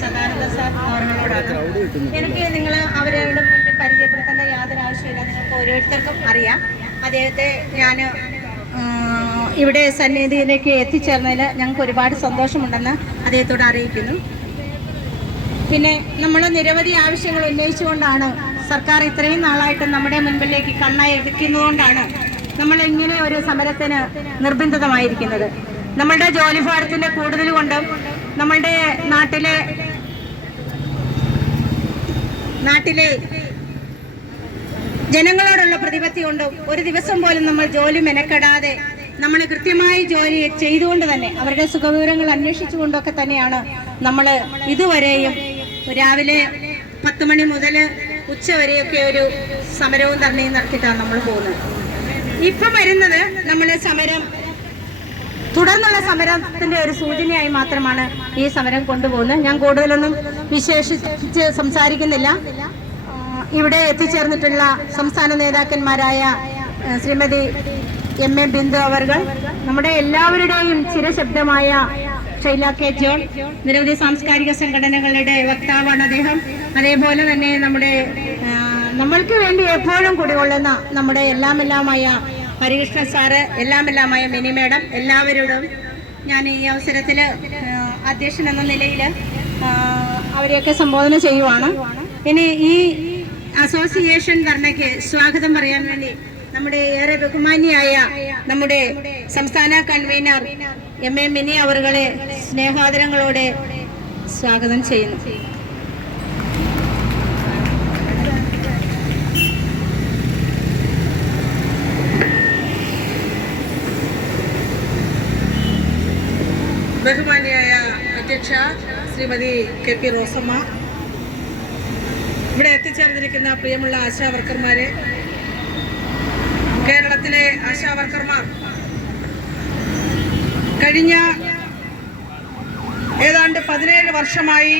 Sadananda sir ഓർമ്മയോടാണ് എനിക്ക് നിങ്ങൾ അവരുടെ മുന്നിൽ പരിചയപ്പെടുത്തേണ്ട യാതൊരു ആവശ്യമില്ല. നിങ്ങൾക്ക് ഓരോരുത്തർക്കും അറിയാം. അദ്ദേഹത്തെ ഞാൻ ഇവിടെ സന്നിധിയിലേക്ക് എത്തിച്ചേർന്നതിൽ ഞങ്ങൾക്ക് ഒരുപാട് സന്തോഷമുണ്ടെന്ന് അദ്ദേഹത്തോട് അറിയിക്കുന്നു. പിന്നെ നമ്മൾ നിരവധി ആവശ്യങ്ങൾ ഉന്നയിച്ചുകൊണ്ടാണ് സർക്കാർ ഇത്രയും നാളായിട്ട് നമ്മുടെ മുൻപിലേക്ക് കണ്ണയക്കുന്നതുകൊണ്ടാണ് നമ്മൾ ഇങ്ങനെ ഒരു സമരത്തിന് നിർബന്ധിതമായിരിക്കുന്നത്. നമ്മളുടെ ജോലിഭാരത്തിന്റെ കൂടുതൽ കൊണ്ടും നമ്മളുടെ നാട്ടിലെ നാട്ടിലെ ജനങ്ങളോടുള്ള പ്രതിപത്തി കൊണ്ടും ഒരു ദിവസം പോലും നമ്മൾ ജോലി മെനക്കെടാതെ നമ്മൾ കൃത്യമായി ജോലി ചെയ്തുകൊണ്ട് തന്നെ അവരുടെ സുഖവിവരങ്ങൾ അന്വേഷിച്ചുകൊണ്ടൊക്കെ തന്നെയാണ് നമ്മൾ ഇതുവരെയും രാവിലെ പത്ത് മണി മുതൽ ഉച്ച വരെയൊക്കെ ഒരു സമരവും ധർണയും നടത്തിയിട്ടാണ് നമ്മൾ പോകുന്നത്. ഇപ്പം വരുന്നത് നമ്മൾ സമരം തുടർന്നുള്ള സമരത്തിന്റെ ഒരു സൂചനയായി മാത്രമാണ് ഈ സമരം കൊണ്ടുപോകുന്നത്. ഞാൻ കൂടുതലൊന്നും വിശേഷിച്ച് സംസാരിക്കുന്നില്ല. ഇവിടെ എത്തിച്ചേർന്നിട്ടുള്ള സംസ്ഥാന നേതാക്കന്മാരായ ശ്രീമതി എം എ ബിന്ദു അവർ നമ്മുടെ എല്ലാവരുടെയും ചിരശബ്ദമായ ഷൈല കെ ജോൺ നിരവധി സാംസ്കാരിക സംഘടനകളുടെ വക്താവാണ് അദ്ദേഹം. അതേപോലെ തന്നെ നമ്മുടെ നമ്മൾക്ക് വേണ്ടി എപ്പോഴും കുടികൊള്ളുന്ന നമ്മുടെ എല്ലാം എല്ലാമായ ഹരികൃഷ്ണ സാറ് എല്ലാം എല്ലാമായ മിനി മേഡം എല്ലാവരോടും ഞാൻ ഈ അവസരത്തിൽ അധ്യക്ഷൻ എന്ന നിലയിൽ അവരെയൊക്കെ സംബോധന ചെയ്യുവാണ്. ഇനി ഈ അസോസിയേഷൻ ധർണയ്ക്ക് സ്വാഗതം പറയാൻ വേണ്ടി നമ്മുടെ ഏറെ ബഹുമാനിയായ നമ്മുടെ സംസ്ഥാന കൺവീനർ എം എ മിനി അവറുകളെ സ്നേഹാദരങ്ങളോടെ സ്വാഗതം ചെയ്യുന്നു ബഹുമാനിയായ അധ്യക്ഷ ശ്രീമതി കെ പി റോസമ്മ. ഇവിടെ എത്തിച്ചേർന്നിരിക്കുന്ന പ്രിയമുള്ള ആശാവർക്കർമാരെ കേരളത്തിലെ ആശാവർക്കർമാർ കഴിഞ്ഞ ഏതാണ്ട് പതിനേഴ് വർഷമായി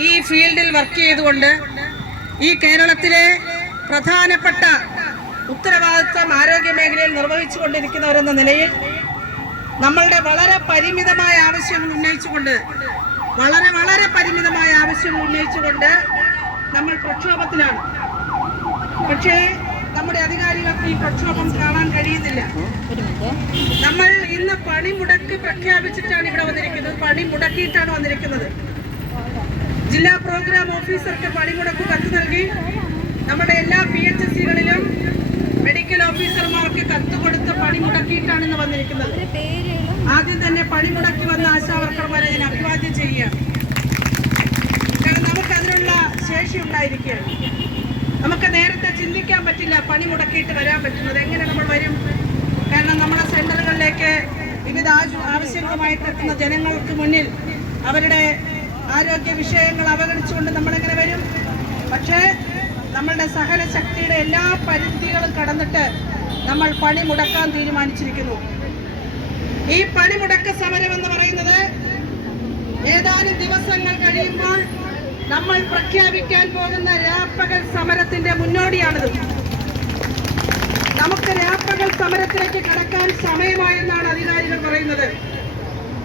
ഈ ഫീൽഡിൽ വർക്ക് ചെയ്തുകൊണ്ട് ഈ കേരളത്തിലെ പ്രധാനപ്പെട്ട ഉത്തരവാദിത്വം ആരോഗ്യ മേഖലയിൽ നിർവഹിച്ചുകൊണ്ടിരിക്കുന്നവരെന്ന നിലയിൽ നമ്മളുടെ വളരെ പരിമിതമായ ആവശ്യങ്ങൾ ഉന്നയിച്ചുകൊണ്ട് വളരെ വളരെ പരിമിതമായ ആവശ്യങ്ങൾ ഉന്നയിച്ചുകൊണ്ട് നമ്മൾ പ്രക്ഷോഭത്തിലാണ്. പക്ഷേ നമ്മുടെ അധികാരികൾക്ക് ഈ പ്രക്ഷോഭം കാണാൻ കഴിയുന്നില്ല. നമ്മൾ ഇന്ന് പണിമുടക്ക് പ്രഖ്യാപിച്ചിട്ടാണ് ഇവിടെ വന്നിരിക്കുന്നത്. പണി മുടക്കിയിട്ടാണ് വന്നിരിക്കുന്നത്. ജില്ലാ പ്രോഗ്രാം ഓഫീസർക്ക് പണിമുടക്ക് കത്ത് നൽകി നമ്മുടെ എല്ലാ പി എച്ച് എസ് സികളിലും മെഡിക്കൽ ഓഫീസർമാർക്ക് കത്ത് കൊടുത്ത് പണിമുടക്കിയിട്ടാണ് ഇന്ന് വന്നിരിക്കുന്നത് ആദ്യം തന്നെ പണിമുടക്കി വന്ന ആശാവർക്കർമാരെ ഞാൻ അഭിവാദ്യം ചെയ്യുകയാണ് കാരണം നമുക്ക് അതിനുള്ള ശേഷി ഉണ്ടായിരിക്കുകയാണ്. നമുക്ക് നേരത്തെ ചിന്തിക്കാൻ പറ്റില്ല പണി മുടക്കിയിട്ട് വരാൻ പറ്റുന്നത് എങ്ങനെ നമ്മൾ വരും. കാരണം നമ്മുടെ സെന്ററുകളിലേക്ക് വിവിധ ആവശ്യങ്ങളുമായിട്ട് എത്തുന്ന ജനങ്ങൾക്ക് മുന്നിൽ അവരുടെ ആരോഗ്യ വിഷയങ്ങൾ അവഗണിച്ചുകൊണ്ട് നമ്മളെങ്ങനെ വരും. പക്ഷേ നമ്മളുടെ സഹന ശക്തിയുടെ എല്ലാ പരിധികളും കടന്നിട്ട് നമ്മൾ പണി മുടക്കാൻ തീരുമാനിച്ചിരിക്കുന്നു. ഈ പണിമുടക്ക് സമരം എന്ന് പറയുന്നത് ഏതാനും ദിവസങ്ങൾ കഴിയുമ്പോൾ നമ്മൾ പ്രഖ്യാപിക്കാൻ പോകുന്ന രാപ്പകൽ സമരത്തിന്റെ മുന്നോടിയാണിത്. നമുക്ക് രാപ്പകൽ സമരത്തിലേക്ക് കടക്കാൻ സമയമായെന്നാണ് അധികാരികൾ പറയുന്നത്.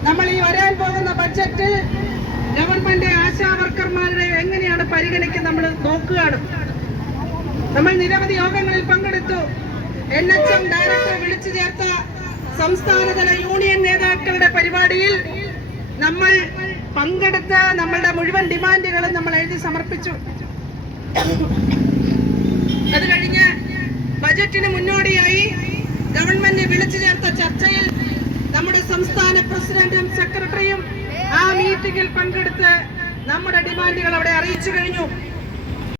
നമ്മൾ ഈ വരാൻ പോകുന്ന ബഡ്ജറ്റ് ഗവൺമെന്റ് ആശാവർക്കർമാരുടെ എങ്ങനെയാണ് പരിഗണിക്കുന്നത് നമ്മൾ നോക്കുകയാണ്. നമ്മൾ നിരവധി യോഗങ്ങളിൽ പങ്കെടുത്തു. എൻ എച്ച് എം ഡയറക്ടറെ വിളിച്ചു ചേർത്ത സംസ്ഥാനതല യൂണിയൻ നേതാക്കളുടെ പരിപാടിയിൽ നമ്മൾ പങ്കെടുത്ത് നമ്മളുടെ മുഴുവൻ ഡിമാൻഡുകളും നമ്മൾ എഴുതി സമർപ്പിച്ചു. അത് കഴിഞ്ഞ് ബജറ്റിന് മുന്നോടിയായി ഗവൺമെന്റ് വിളിച്ചു ചേർത്ത ചർച്ചയിൽ നമ്മുടെ സംസ്ഥാന പ്രസിഡന്റും സെക്രട്ടറിയും ആ മീറ്റിംഗിൽ പങ്കെടുത്ത് നമ്മുടെ ഡിമാൻഡുകൾ അവിടെ അറിയിച്ചു കഴിഞ്ഞു.